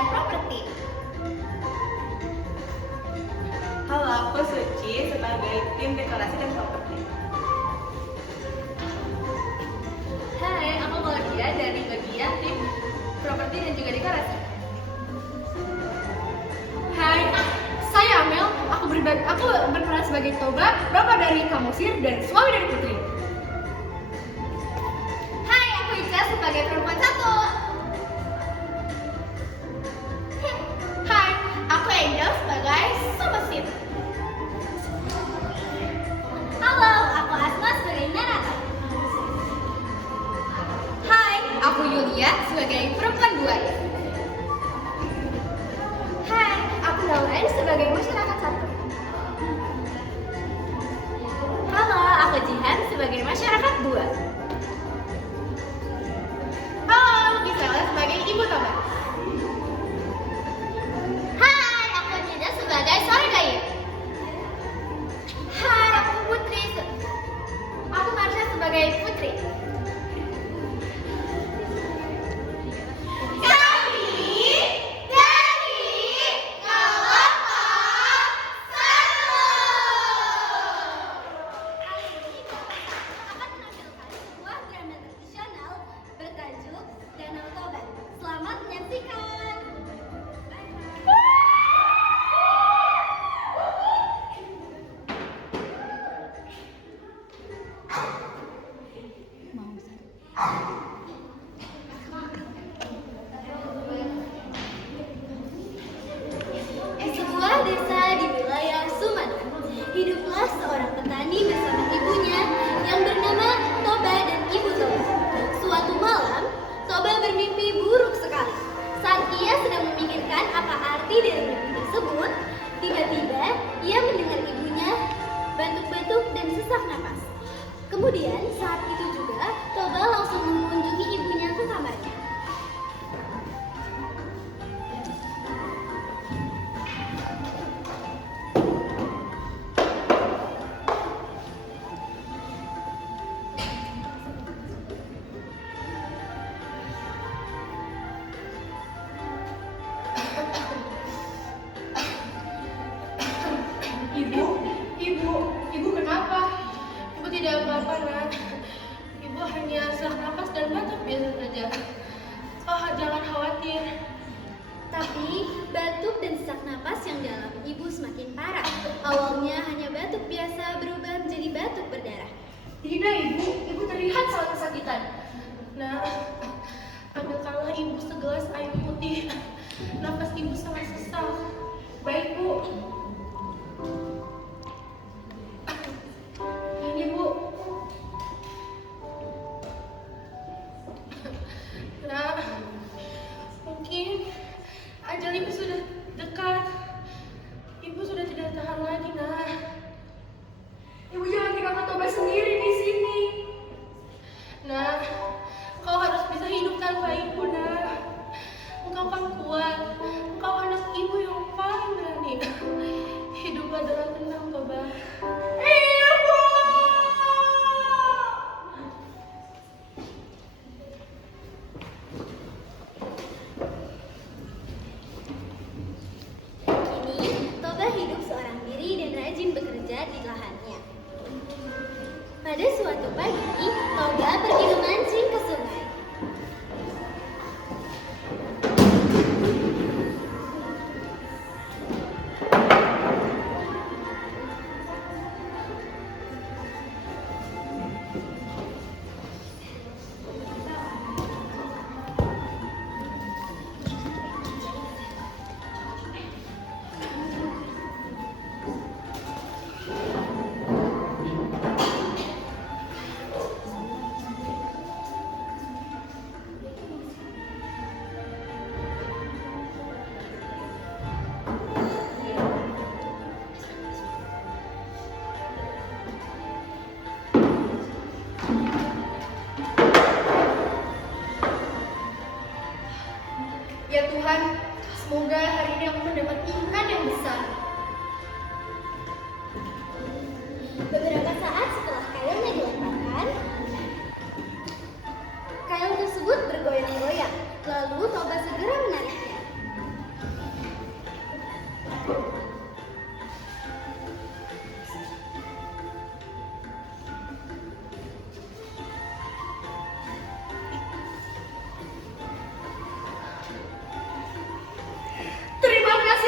dan properti. Halo, aku Suci sebagai tim dekorasi dan properti. Hai, aku Claudia dari bagian tim properti dan juga dekorasi. Hai, saya Amel. Aku berperan sebagai Toba, bapak dari Kamosir dan suami dari Putri. Hai, aku Ica sebagai perempuan satu. Hai, aku Angel sebagai Sobasit. Halo, aku Asma sebagai narator. Hai, aku Yulia sebagai perempuan dua. Hai, aku Lauren sebagai masyarakat satu. Halo, aku Jihan sebagai masyarakat dua. Halo, aku Gisela sebagai ibu Toba. Hai, aku Nida sebagai sore gaya. Hai, aku Putri. Aku Marsha sebagai Putri. Kami dari kelompok satu. Kali ini akan menampilkan sebuah drama tradisional bertajuk Danau Toba. Selamat menyaksikan. Sebuah desa di wilayah Sumatera, hiduplah seorang petani bersama ibunya yang bernama Toba dan Ibu Toba. Suatu malam, Toba bermimpi buruk sekali. Saat ia sedang memikirkan apa arti dari mimpi tersebut, tiba-tiba ia mendengar ibunya batuk-batuk dan sesak napas. Kemudian saat itu juga Toba langsung mengunjungi ibunya ke kamarnya. Ibu kenapa? Ibu tidak apa-apa, Nak. Ibu hanya sesak napas dan batuk biasa saja. Oh, jangan khawatir. Tapi batuk dan sesak napas yang dialami ibu semakin parah. Awalnya hanya batuk biasa berubah menjadi batuk berdarah. Tidak, Ibu terlihat sangat kesakitan. Nah, ambilkanlah Ibu segelas air putih. Napas Ibu sangat sesak. Baik, Bu. Ini, Bu. Nah, mungkin ajal Ibu sudah dekat. Ibu sudah tidak tahan lagi, Nah. Ibu jangan tinggalkan Toba sendiri di sini. Nah, kau harus bisa hidup tanpa ibu, Nah. Engkau kan kuat. Engkau anak ibu yang paling berani.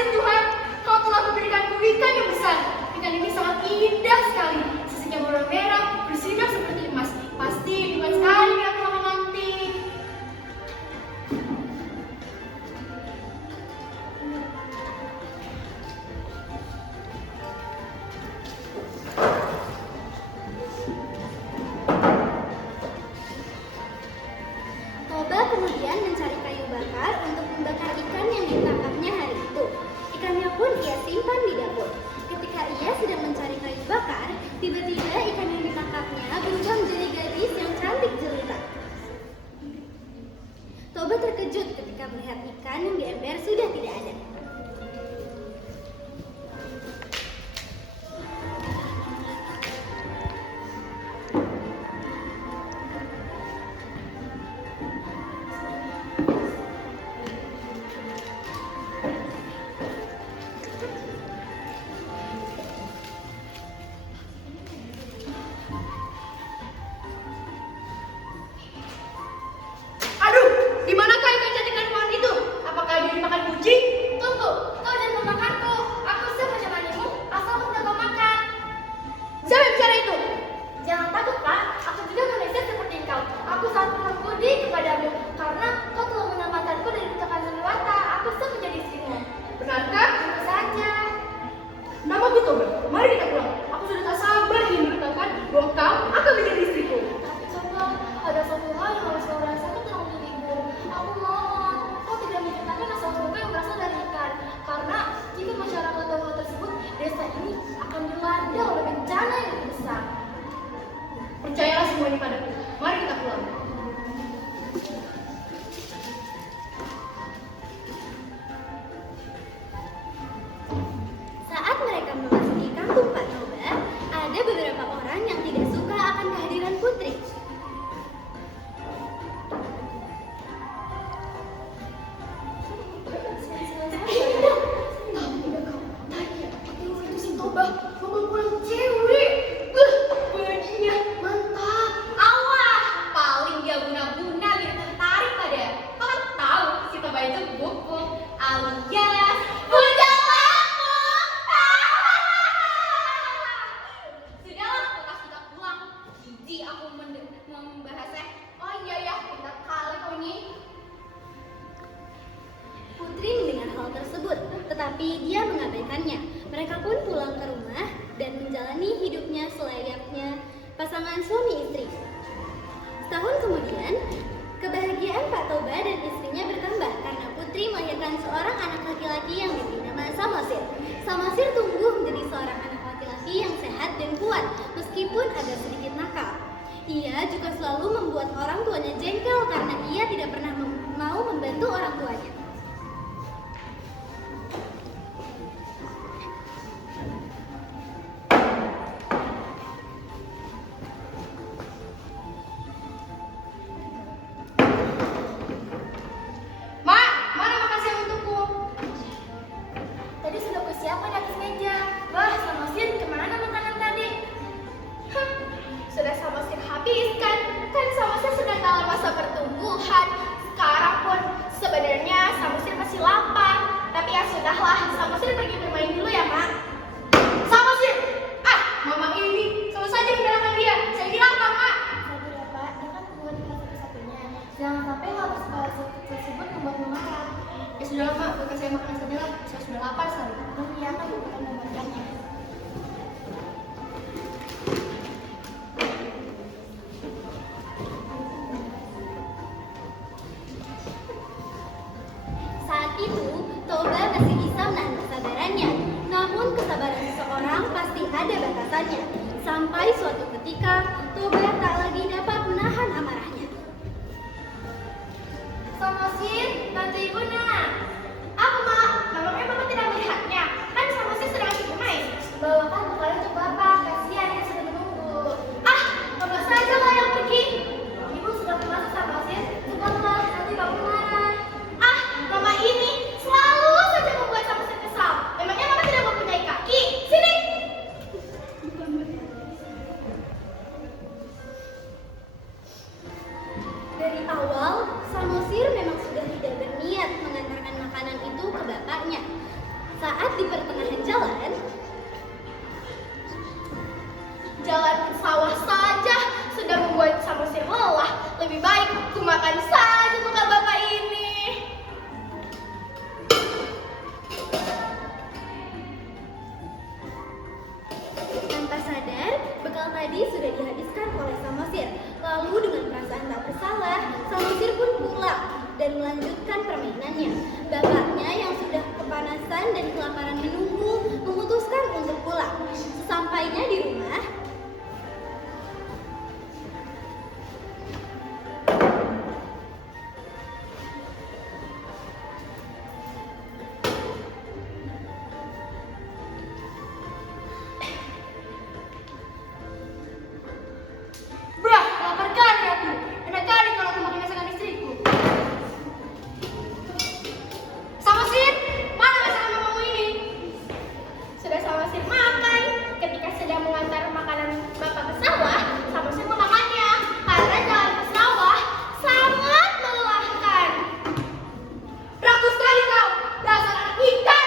kasih Tuhan, Kau telah memberikanku ikan yang besar. Ikan ini sangat indah sekali. Sisinya berwarna merah, bersinar seperti emas. Pasti bukan sekali yang telah menanti. Toba kemudian mencari kayu bakar untuk membakar ikan yang ditangkapnya hari itu. Ikannya pun ia simpan di dapur. Ketika ia sedang mencari kayu bakar, tiba-tiba ikan yang ditangkapnya berubah menjadi gadis yang cantik jelita. Toba terkejut ketika melihat ikan yang di ember sudah tidak ada. Aduh, di manakah ikan cantik dan rumahan itu? Apakah dia dimakan kucing? Tunggu, kau jangan memakanku. Aku siap menemanimu, asal kau tidak makan. Siapa yang bicara itu? Jangan takut, Pak. Aku juga manusia seperti engkau. Aku sangat berbudi kepadamu karena kau telah menyelamatkanku dari retakan sandiwara. Aku siap menjadi istrimu. Benarkah? Tentu saja. Namaku Toba. Mari kita pulang. Aku sudah tak sabar ingin beritahukan bahwa kau akan menjadi istriku. Tapi coba, ada satu hal yang harus kau rasakan dalam dirimu. Aku mohon, kau tidak menceritakan asal semoga yang berasal dari ikan. Karena jika masyarakat tahu hal tersebut, desa ini akan dilanda oleh bencana yang lebih besar. Percayalah semua ini padaku. Mari kita pulang. Saat mereka memasuki kampung Pak Toba, ada beberapa orang yang tidak suka akan kehadiran Putri. Itu si Toba membawa pulang cewek. Bajunya mantap. Awas, paling dia guna-guna biar tertarik pada. Kau kan tahu si Toba itu buku alias bujang lapuk. Sudahlah, lekas kita pulang. Jijik aku membahasnya. Oh iya ya, pintar kali kau ini. Putri mendengar hal tersebut, tetapi dia mengabaikannya. Mereka pun pulang ke rumah dan menjalani hidupnya selayaknya pasangan suami istri. Setahun kemudian, kebahagiaan Pak Toba dan istrinya bertambah karena Putri melahirkan seorang anak laki-laki yang diberi nama Samosir. Samosir tumbuh menjadi seorang anak laki-laki yang sehat dan kuat, meskipun agak sedikit nakal. Ia juga selalu membuat orang tuanya jengkel karena ia tidak pernah mau membantu orang tuanya. Ma, mana makan siang untukku? Tadi sudah kusiapkan di atas meja. Wah, Samosir, kemana makanan tadi? Hah, sudah Samosir habiskan. Kan Samosir sedang dalam masa pertumbuhan. Sekarang pun sebenarnya Samosir masih lapar. Tapi ya sudahlah, Samosir pergi bermain dulu ya, Ma. Samosir! Ah, Mama ini selalu saja menyalahkan dia. Saya ini lapar, Ma. Sabar ya Pak, dia kan keluar kita satu-satunya. Jangan sampai hal tersebut membuatmu marah. Ya sudahlah, Ma. Berikan saya makan saja lah. Saya sudah lapar sekali. Iya, kan bukan membuatnya. Saat itu, Toba masih bisa menahan kesabarannya. Namun kesabaran seseorang pasti ada batasannya. Sampai suatu ketika, Toba tak lagi dapat menahan amarahnya. Samosir, bantu ibu nak. Apa, Mak? Namanya Bapak tidak melihatnya. Kan Samosir sedang asik bermain. Bawakan bekal untuk Bapak. Kasihan dia sudah menunggu. Ah, Bapak saja lah yang pergi. Ibu sudah pulang, Samosir. Cepatlah, nanti Bapak marah. Ah, Mama ini selalu saja membuat Samosir kesal. Memangnya Mama tidak mempunyai kaki? Sini. Dari awal, Samosir memang sudah tidak berniat mengantarkan makanan itu ke bapaknya. Saat di pertengahan jalan, Jalan ke sawah saja sudah membuat Samosir lelah. Lebih baik ku makan saja bekal bapak ini. tanpa sadar, bekal tadi sudah dihabiskan oleh Samosir. Lalu dengan perasaan tak bersalah, Samosir pun pulang dan melanjutkan permainannya. Bapaknya yang sudah kepanasan dan kelaparan menunggu, memutuskan untuk pulang. Sesampainya di rumah, Brah, lapar kali aku. Enak kali kalau aku makan masakan istriku. Samosir, mana masakan mamamu ini? Sudah Samosir makan. Ketika sedang mengantar makanan bapak ke sawah, Samosir memakannya. Karena jalan ke sawah sangat melelahkan. Rakus sekali kau, dasar anak ikan.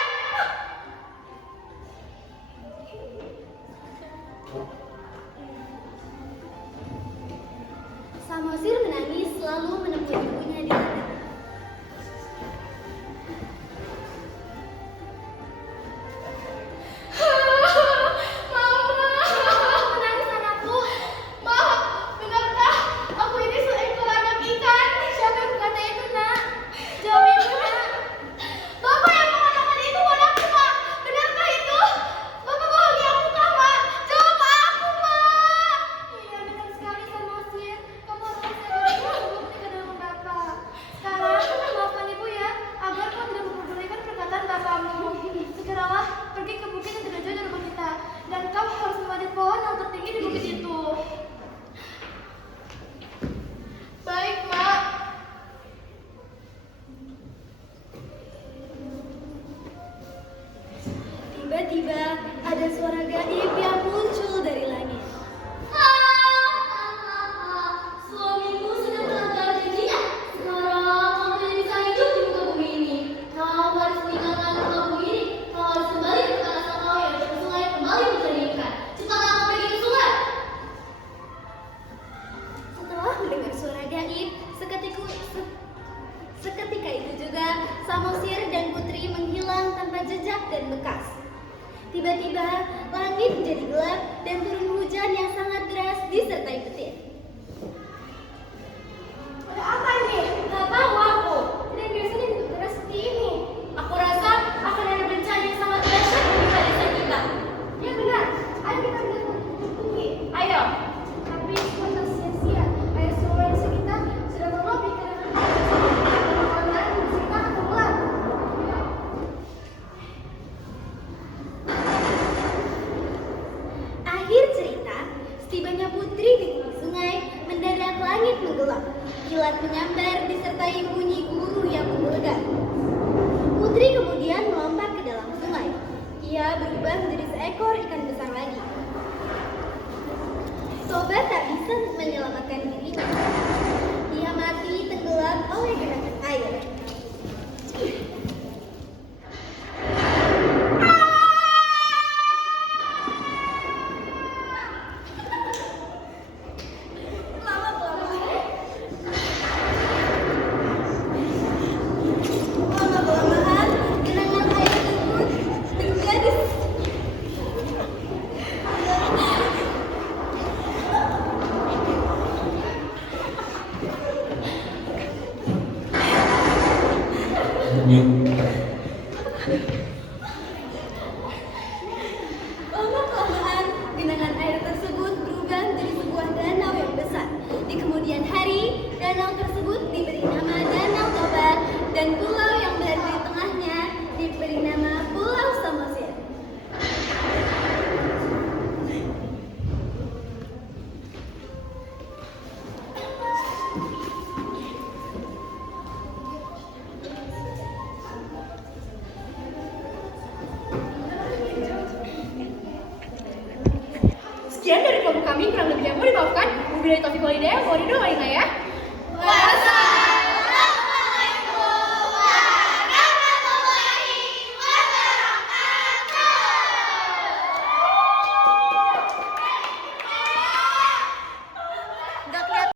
Samosir menangis lalu menemui ibunya di ladang. Menangis anakku. Maaf, benarkah aku ini seekor anak ikan? Siapa yang berkata itu, nak? Jawab ibu, nak. Bapak yang mengatakan itu anakku, mak. Benarkah itu? Bapak bohongi aku, kah, mak? Jawab aku, mak. Iya, benar sekali, Samosir. Kamu harus sadar sebelum menikah dengan bapak. Sekarang, maafkan ibu ya, agar kau tidak memperdulikan perkataan bapakmu. Segeralah pergi ke bukit yang tidak jauh dari rumah kita, dan kau harus memanjat pohon yang tertinggi di bukit itu. Baik, Mak. Tiba-tiba ada suara gaib yang muncul dari langit. Suamimu sudah melanggar janjinya. Sekarang kamu tidak bisa hidup di muka bumi ini. Kau harus meninggalkan muka bumi ini. Kau harus kembali ke tanah kau yang ke sungai kembali mencari ikan. Cepatlah kau pergi ke sungai. Setelah mendengar suara gaib, seketika itu juga Samosir dan Putri menghilang tanpa jejak dan bekas. Tiba-tiba langit menjadi gelap dan turun hujan yang sangat deras disertai petir. Ada apa ini? Gak tahu aku. Tidak biasanya itu deras seperti ini. Aku rasa akan ada bencana yang sangat dahsyat menimpa desa kita. Ya benar. Ayo kita bukit tinggi. Ayo. Tapi semua sia-sia. Air sungai desa kita sudah melobi karena orang-orang di kita tenggelam. Akhir cerita, setibanya Putri di tepi sungai, mendadak langit menggelap. Kilat menyambar disertai bunyi gemuruh yang menggelegar. Putri kemudian melompat ke dalam sungai. Ia berubah menjadi seekor ikan besar lagi. Toba tak bisa menyelamatkan dirinya. Ia mati tenggelam oleh genangan air. Lama-kelamaan, genangan air tersebut menjadi Lama-kelamaan, genangan air tersebut berubah menjadi sebuah danau yang besar. Di kemudian hari, danau tersebut diberi nama Danau Toba dan pulau yang berada di tengahnya diberi nama Pulau Samosir. Sekian dari kelompok kami, kurang lebihnya mohon dimaafkan. Wabillahi taufiq wal hidayah. Mohon didoain ya. Wassalam.